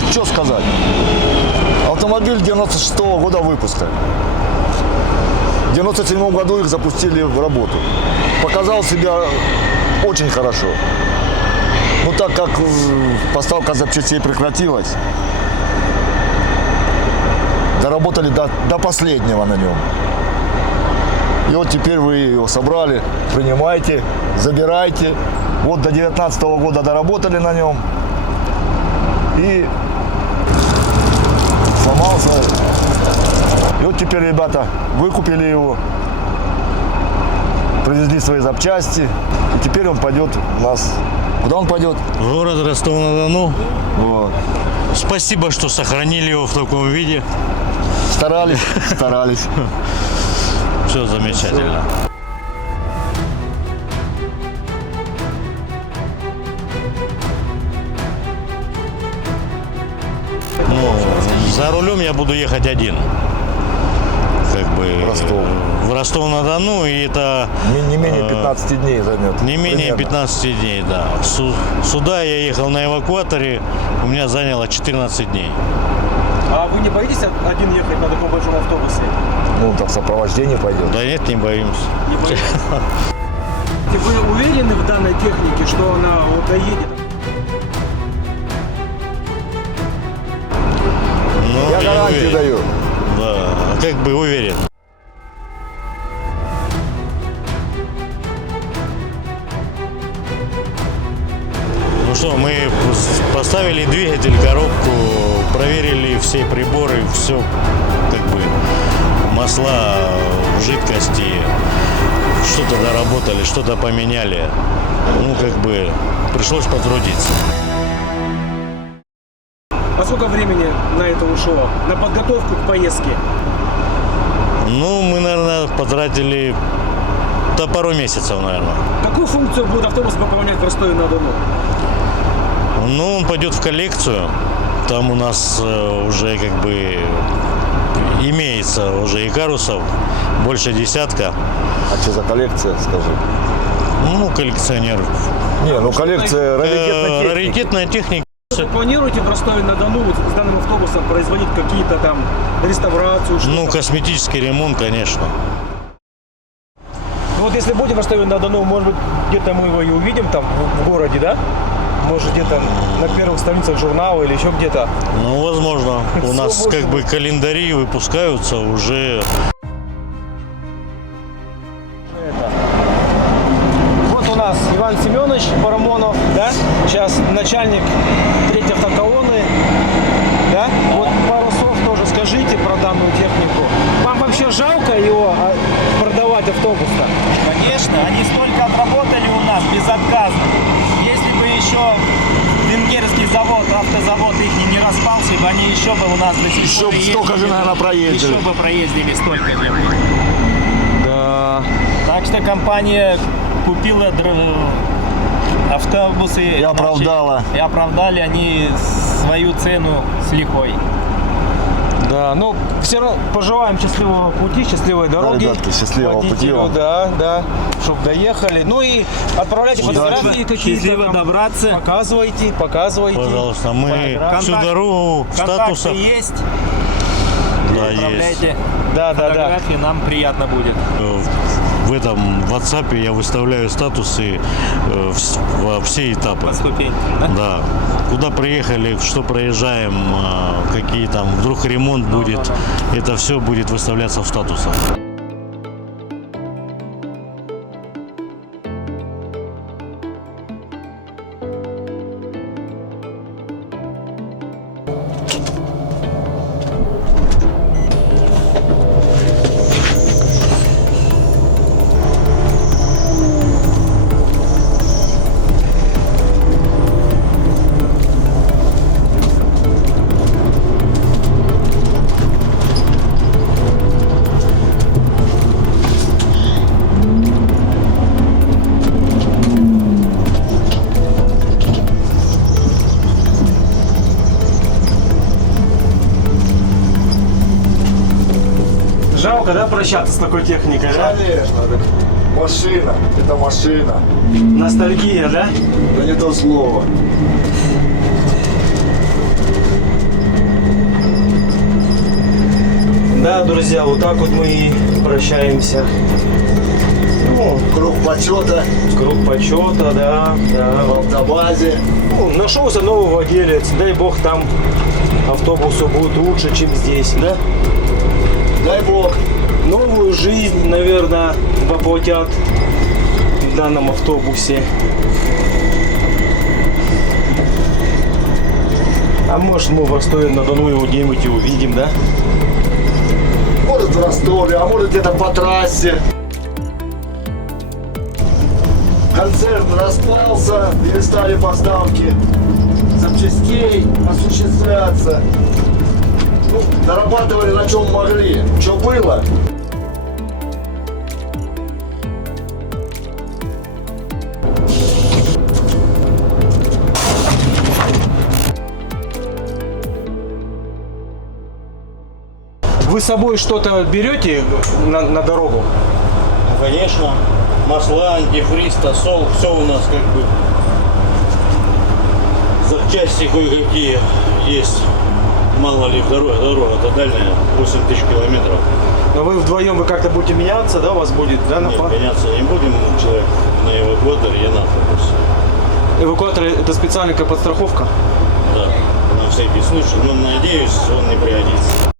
что сказать? Автомобиль 96-го года выпуска. В 97 году их запустили в работу. Показал себя очень хорошо. Но так как поставка запчастей прекратилась, доработали до последнего на нем. И вот теперь вы его собрали, принимайте, забирайте. Вот до 19 года доработали на нем. И сломался. И вот теперь ребята выкупили его, привезли свои запчасти. И теперь он пойдет у нас. Куда он пойдет? В город Ростов-на-Дону. Вот. Спасибо, что сохранили его в таком виде. Старались, старались. Все замечательно. Ну, за рулем я буду ехать один. Как бы Ростов. в Ростов-на-Дону, и это Не менее 15 дней займет. не менее Примерно. 15 дней, да. Сюда я ехал на эвакуаторе, у меня заняло 14 дней. А вы не боитесь один ехать на таком большом автобусе? Ну, там в сопровождении пойдет. Да нет, не боимся. Не боитесь? Вы уверены в данной технике, что она вот доедет? Ну, Я гарантию уверен. даю. Да, как бы уверен. Ну что, мы поставили двигатель, коробку, проверили все приборы, все, как бы, масла, жидкости, что-то доработали, что-то поменяли. Ну, как бы, пришлось потрудиться. А сколько времени на это ушло? На подготовку к поездке? Ну, мы, наверное, потратили до пару месяцев, наверное. Какую функцию будет автобус выполнять в Ростове-на-Дону? Ну, он пойдет в коллекцию. Там у нас уже как бы имеется уже и карусов больше десятка. А что за коллекция, скажи? Ну, коллекционер. Не, ну коллекция раритетной техники. Раритетная техника. Вы планируете в Ростове-на-Дону вот с данным автобусом производить какие-то там реставрацию? Ну, косметический ремонт, конечно. Ну вот если будем в Ростове-на-Дону, может быть, где-то мы его и увидим там в городе, да? Может, где-то на первых страницах журнала или еще где-то. Ну, возможно. У Всё нас может как бы быть. календари выпускаются уже. Вот у нас Иван Семенович Парамонов, да? Сейчас начальник третьей автоколонны, да? Вот пару слов тоже скажите про данную технику. Вам вообще жалко его продавать автобус-то? Конечно, они столько отработали у нас безотказно. Если бы еще венгерский завод, автозавод их не распался, бы они еще бы у нас до сих Еще пор бы столько же, наверное, проездили. Еще бы проездили столько же. Да. Так что компания купила автобусы И оправдала. И оправдали они свою цену с лихвой. Да, ну все равно пожелаем счастливого пути, счастливой дороги. ребятки, счастливого пути водителю, вам. да, чтобы доехали. Ну и отправляйте фотографии какие-то. Счастливо там. добраться. Показывайте. Пожалуйста, мы всю дорогу в Контакты статусах. есть. Да, есть. Отправляйте Да. фотографии, нам приятно будет. В этом WhatsApp я выставляю статусы во все этапы. По ступени. Да. Куда приехали, что проезжаем, какие там, вдруг ремонт будет. Это все будет выставляться в статусах. Жалко, да, прощаться с такой техникой, да? Конечно, машина, это машина. Ностальгия, да? Это не то слово. Да, друзья, вот так вот мы и прощаемся. Ну, Круг почета круг почета, да, да. в автобазе. Ну, нашелся новый владелец, дай бог там автобусу будет лучше, чем здесь, да? Дай бог. Новую жизнь, наверное, воплотят в данном автобусе. А может, мы в Ростове-на-Дону его где-нибудь и увидим, да? Может в Ростове, а может где-то по трассе. Концерн распался, перестали поставки запчастей осуществляться. Ну, дорабатывали на чем могли. Что было? Вы с собой что-то берете на дорогу? Конечно, масла, антифриз, тосол, все у нас как бы. Запчасти кое-какие есть. Мало ли дорога-то дальняя, 8 тысяч километров. Но вы вдвоем вы как-то будете меняться, да? У вас будет, да, на Нет, план? меняться не будем, человек на эвакуаторе и на автобусе. Эвакуатор это специальная как подстраховка? Да, на всякий случай, но надеюсь, он не пригодится.